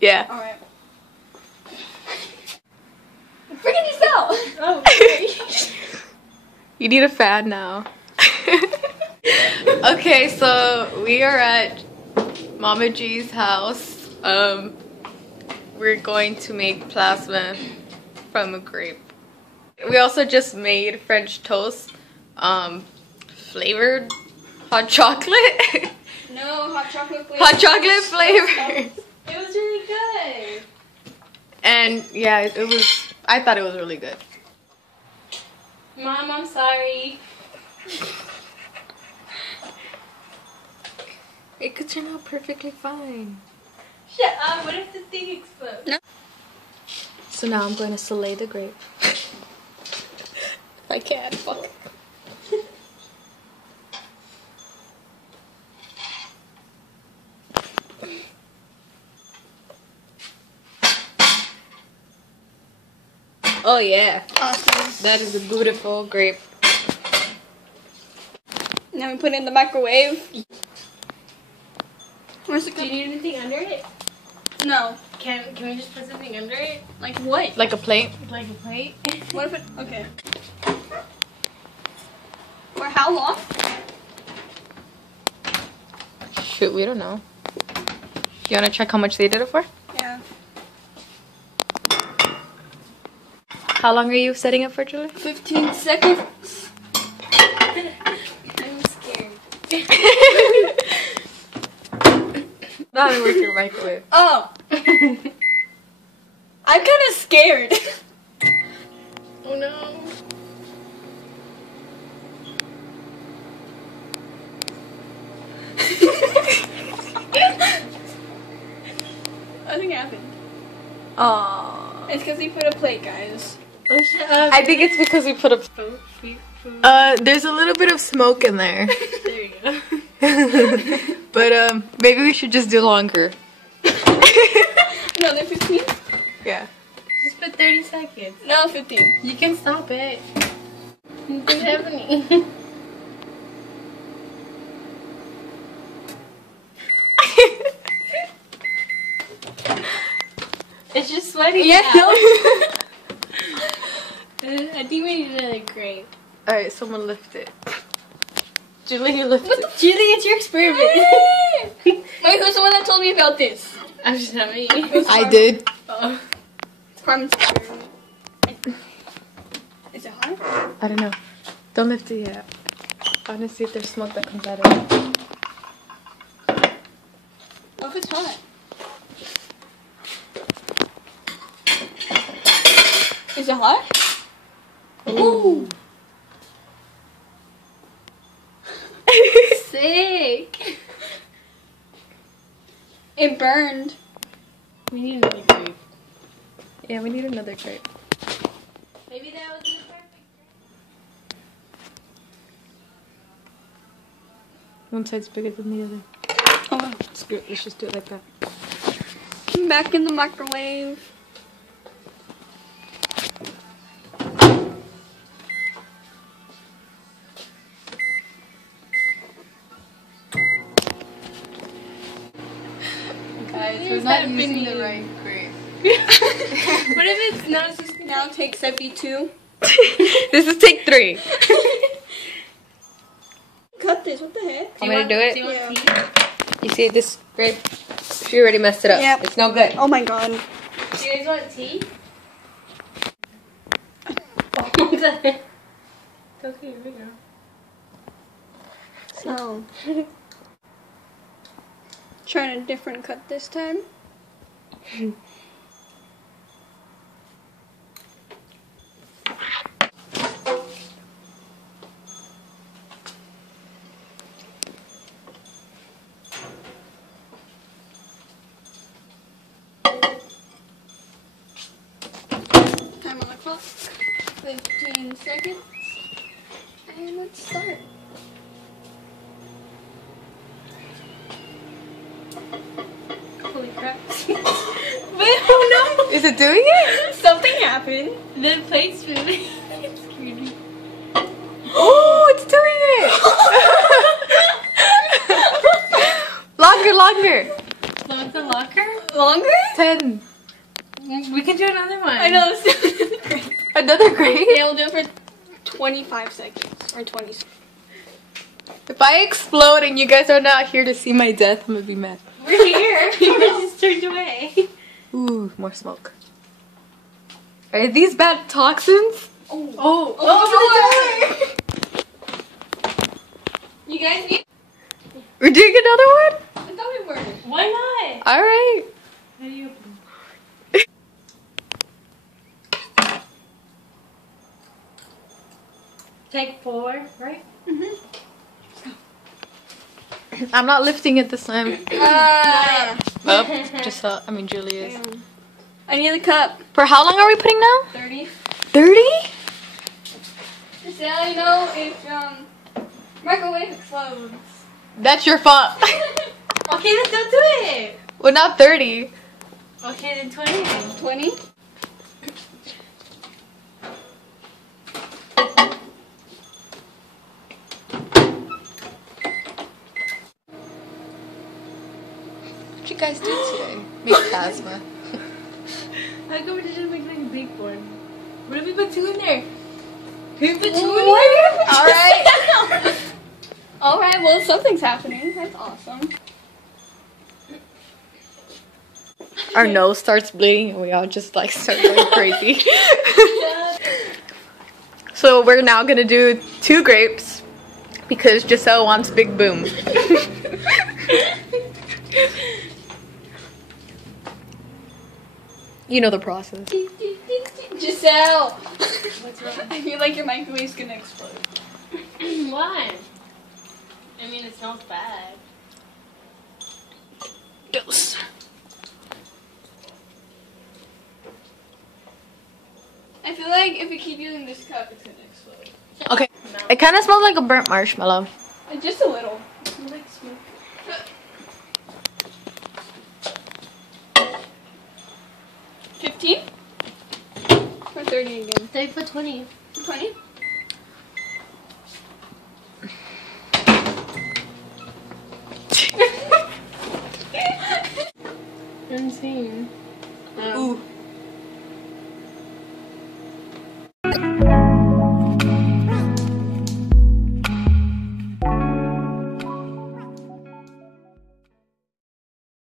Yeah. Alright. Freaking yourself! Oh, You need a fan now. Okay, so we are at Mama G's house. We're going to make plasma from a grape. We also just made French toast, flavored hot chocolate. No, hot chocolate flavor. Hot chocolate flavor. It was really good. And yeah, it was, I thought it was really good. Mom, I'm sorry. It could turn out perfectly fine. Shut up, what if the thing explodes? No. So now I'm going to fillet the grape. I can't, fuck. Oh yeah. Awesome. That is a beautiful grape. Now we put it in the microwave. Where's the cup? Do you need anything under it? No. Can we just put something under it? Like what? Like a plate? Like a plate? What if it? Okay. For how long? Shoot, we don't know. You wanna check how much they did it for? Yeah. How long are you setting it for, Julie? 15 seconds. I'm scared. Not worth your microwave. Oh. I'm kind of scared. Oh no. Nothing happened. Aww. It's because we put a plate, guys. Oh, shut up. I think it's because we put a. There's a little bit of smoke in there. There you go. But maybe we should just do longer. Another 15? Yeah. Just put 30 seconds. No, 15. You can stop it. Nothing's happening. It's just sweating. Yeah, now. I think we need another grape. Alright, someone lift it. Julie, you lift it. Julie, it's your experiment. Wait, who's the one that told me about this? I'm just not me. I did. Oh. It's Carmen's experiment. Is it hot? I don't know. Don't lift it yet. I want to see if there's smoke that comes out of it. What if it's hot? Is it hot? Ooh. Sick. It burned. We need another grape. Yeah, we need another grape. Maybe that was the perfect One side's bigger than the other. Oh, wow. Screw it. Let's just do it like that. Back in the microwave. Guys, It's we're not happening. using the right grape. What if it's not just Now take step 2. This is take 3. Cut this. What the heck? Want me to do it? Do you want Yeah. tea? You see this grape? She already messed it up. Yep. It's no good. Oh my god. Do you guys want tea? Okay, here we go. So. Trying a different cut this time. Time on the clock. 15 seconds. And let's start. Holy crap. Wait, oh Is it doing it? no! Something happened. The plate's moving. It's creepy. Oh, it's doing it! Longer, longer. Want the locker? Longer? 10. We can do another one. I know. Another grape? Yeah, we'll do it for 25 seconds. Or 20 seconds. If I explode and you guys are not here to see my death, I'm gonna be mad. We're here. We're just turned away. Ooh, more smoke. Are these bad toxins? Oh. Oh, you guys need? We're doing another one? I thought we were. Why not? Alright. How do you open? Take 4, right? I'm not lifting it this time. Julia's. I need a cup. For how long are we putting now? 30. 30? Just now, you know, if microwave explodes. That's your fault. Okay, then don't do it. Well, not 30. Okay, then 20. 20? What you guys do today? Make plasma. How come we didn't make like a big one? What if we put 2 in there? Can we put 2 in there? Alright. Alright, well, something's happening. That's awesome. Our nose starts bleeding and we all just like start going crazy. So we're now gonna do 2 grapes because Giselle wants big boom. You know the process. Giselle! What's wrong? I feel like your microwave's gonna explode. Why? I mean, it smells bad. Dose. I feel like if we keep using this cup, it's gonna explode. Okay. No. It kind of smells like a burnt marshmallow. Just a little. I like smoke. 15? Or 30 again? They put 20. 20?